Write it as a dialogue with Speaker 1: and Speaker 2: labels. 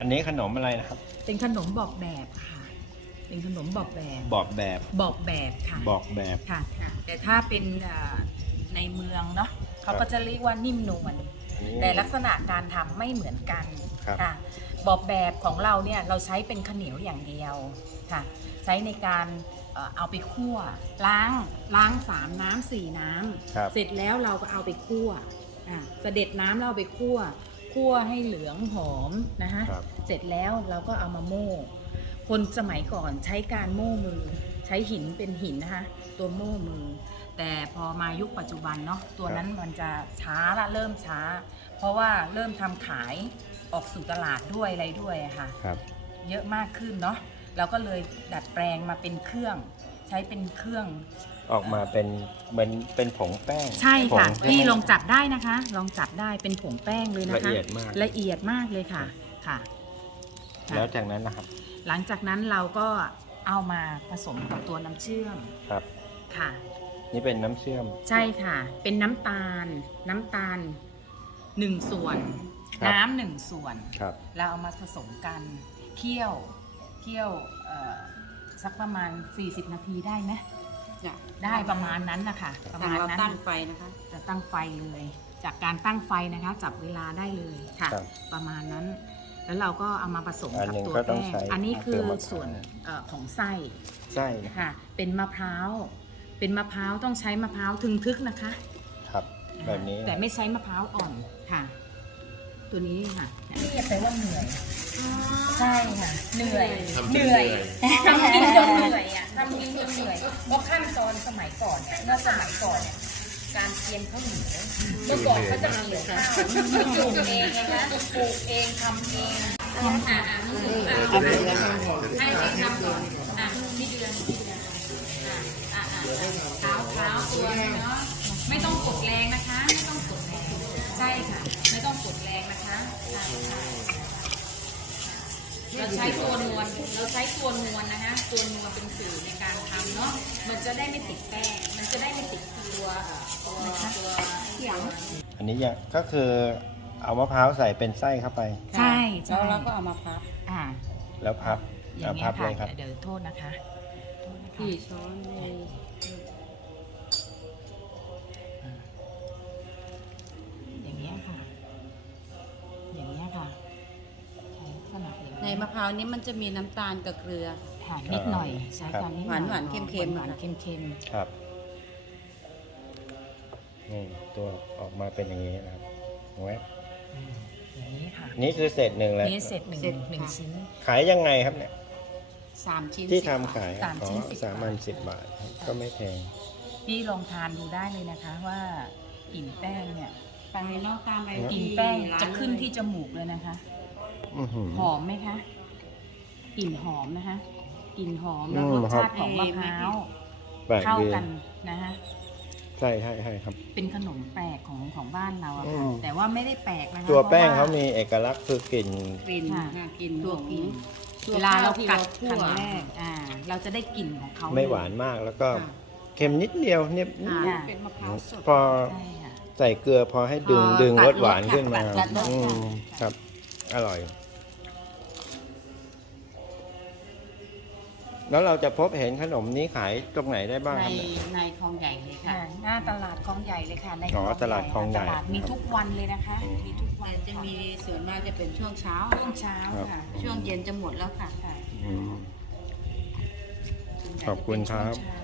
Speaker 1: อันนี้ขนมอะไรนะครับ
Speaker 2: เป็นขนมบอกแบบค่ะเป็นขนมบอกแบบ
Speaker 1: บอกแบบ
Speaker 2: บอกแบบค่ะ
Speaker 1: บอกแบบ
Speaker 2: ค่ะแต่ถ้าเป็นในเมืองเนาะเขาก็จะเรียกว่านิ่มนวลแต่ลักษณะการทำไม่เหมือนกันค่ะบอกแบบของเราเนี่ยเราใช้เป็นข้าวเหนียวอย่างเดียวค่ะใช้ในการเอาไปคั่วล้าง3 น้ำ 4 น้ำเสร็จแล้วเราก็เอาไปคั่วเสด็จน้ำเราเอาไปคั่วให้เหลืองหอมนะคะเสร็จแล้วเราก็เอามาโม่คนสมัยก่อนใช้การโม่มือใช้หินเป็นหินนะคะตัวโม่มือแต่พอมายุคปัจจุบันเนาะตัวนั้นมันจะช้าละเริ่มช้าเพราะว่าเริ่มทำขายออกสู่ตลาดด้วยอะไรด้วยค่ะเยอะมากขึ้นเนาะเราก็เลยดัดแปลงมาเป็นเครื่องใช้เป็นเครื่อง
Speaker 1: ออกมาเป็นเหมือนเป็นผงแป้ง
Speaker 2: ใช่ค่ะพี่ลองจับได้นะคะลองจับได้เป็นผงแป้งเลยนะคะ
Speaker 1: ละเอียดมาก
Speaker 2: เลยค่ะ
Speaker 1: แล้วจากนั้นนะครับ
Speaker 2: หลังจากนั้นเราก็เอามาผสมกับตัวน้ำเชื่อมค่ะ
Speaker 1: นี่เป็นน้ำเชื่อม
Speaker 2: ใช่ค่ะเป็นน้ำตาล1 ส่วนน้ำ1 ส่วนเราเอามาผสมกันเคี่ยวสักประมาณ40 นาทีได้ไหมได้ประมาณนั้นนะคะประมาณนั้น
Speaker 3: ตั้งไฟนะคะ
Speaker 2: จะตั้งไฟเลยจากการตั้งไฟนะคะจับเวลาได้เลยค่ะประมาณนั้นแล้วเราก็เอามาผสมกับตัวแป้งอันนี้คือส่วนของไส้ค่ะเป็นมะพร้าวต้องใช้มะพร้าวทึงทึกนะคะ
Speaker 1: ครับแบบนี้
Speaker 2: แต่ไม่ใช้มะพร้าวอ่อนค่ะตัวนี้ค่ะนี่แปลว่าเหนื่อยใช่ค่ะเหนื่อยทำกินจนเหนื่อยทำกินจนเหนื่อยเพราะขั้นตอนสมัยก่อนเนี่ยการเตรียมข้าวเหนียวเมื่อก่อนเขาจะเกี่ยวข้าวปลูกเองนะคะปลูกเองทำเองให้ทำก่อนพี่เดือนเท้าตัวเนาะไม่ต้องกดแรงนะคะไม่ต้องกดแรงใช่ค่ะไม่ต้องกดแรงนะคะเราใช้ตัวนวลนะคะตัวนวลเป็นสื่อในการทำเนาะมันจะได้ไม่ติดแป้งมันจะได้ไม่ติดตัวเขียง
Speaker 1: อันนี้ก็คือเอามะพร้าวใส่เป็นไส้เข้าไป
Speaker 2: ใช่
Speaker 3: แล้วเราก็เอามาพับ
Speaker 1: แล้วพับ
Speaker 2: อย่างนี้ค่ะเดี๋ยวโทษนะคะ
Speaker 3: กี่ช้อนเลย
Speaker 2: อย่างนี้ค่ะ
Speaker 3: ในมะพร้าวนี้มันจะมีน้ำตาลกับเกลือ
Speaker 2: นิดหน่อยใช้กันนิดหน่อย
Speaker 3: หวานเค็ม
Speaker 1: ครับนี่ตัวออกมาเป็นอย่างนี้นะครับไว้
Speaker 2: อย่างนี้ค่ะ
Speaker 1: นี่คือเศษหนึ่งแล้ว
Speaker 2: นี่เศษหนึ่งชิ้น
Speaker 1: ขายยังไงครับเนี่ย
Speaker 3: 3 ชิ้น
Speaker 1: ที่ทำขาย
Speaker 2: 3 ชิ้น
Speaker 1: 10 บาทก็ไม่แพง
Speaker 2: พี่ลองทานดูได้เลยนะคะว่ากลิ่นแป้งเนี่ย
Speaker 3: ไปนอกตามไป
Speaker 2: กลิ่นแป้งจะขึ้นที่จมูกเลยนะคะหอมไหมคะกลิ่นหอมนะคะกลิ่นหอมแล้วรสชาติของมะพร้าวเข้ากันนะคะ
Speaker 1: ใช่ครับ
Speaker 2: เป็นขนมแปลกของบ้านเราอะค่ะแต่ว่าไม่ได้แปลกนะคะ
Speaker 1: ตัวแป้งเขามีเอกลักษณ์คือกลิ่น
Speaker 2: ตัวกลิ่นเวลาเรากัดครั้งแรกเราจะได้กลิ่นของเขา
Speaker 1: ไม่หวานมากแล้วก็เค็มนิดเดียวเนี่ย
Speaker 3: เป็นมะพร้าวสด
Speaker 1: พอใส่เกลือพอให้ดึงรสหวานขึ้นมาครับอร่อยแล้วเราจะพบเห็นขนมนี้ขายตรงไหนได้บ้าง
Speaker 3: ในคลองใหญ่เลยค่ะ
Speaker 2: หน้าตลาดคลองใหญ่เลยค่ะใน
Speaker 1: ตลาดคลองใหญ่
Speaker 2: มีทุกวันเลยนะคะมีทุกวัน
Speaker 3: จะมีส่วนมากจะเป็นช่วงเช้า
Speaker 2: ค่ะ
Speaker 3: ช่วงเย็นจะหมดแล้วค่ะ
Speaker 1: ขอบคุณครับ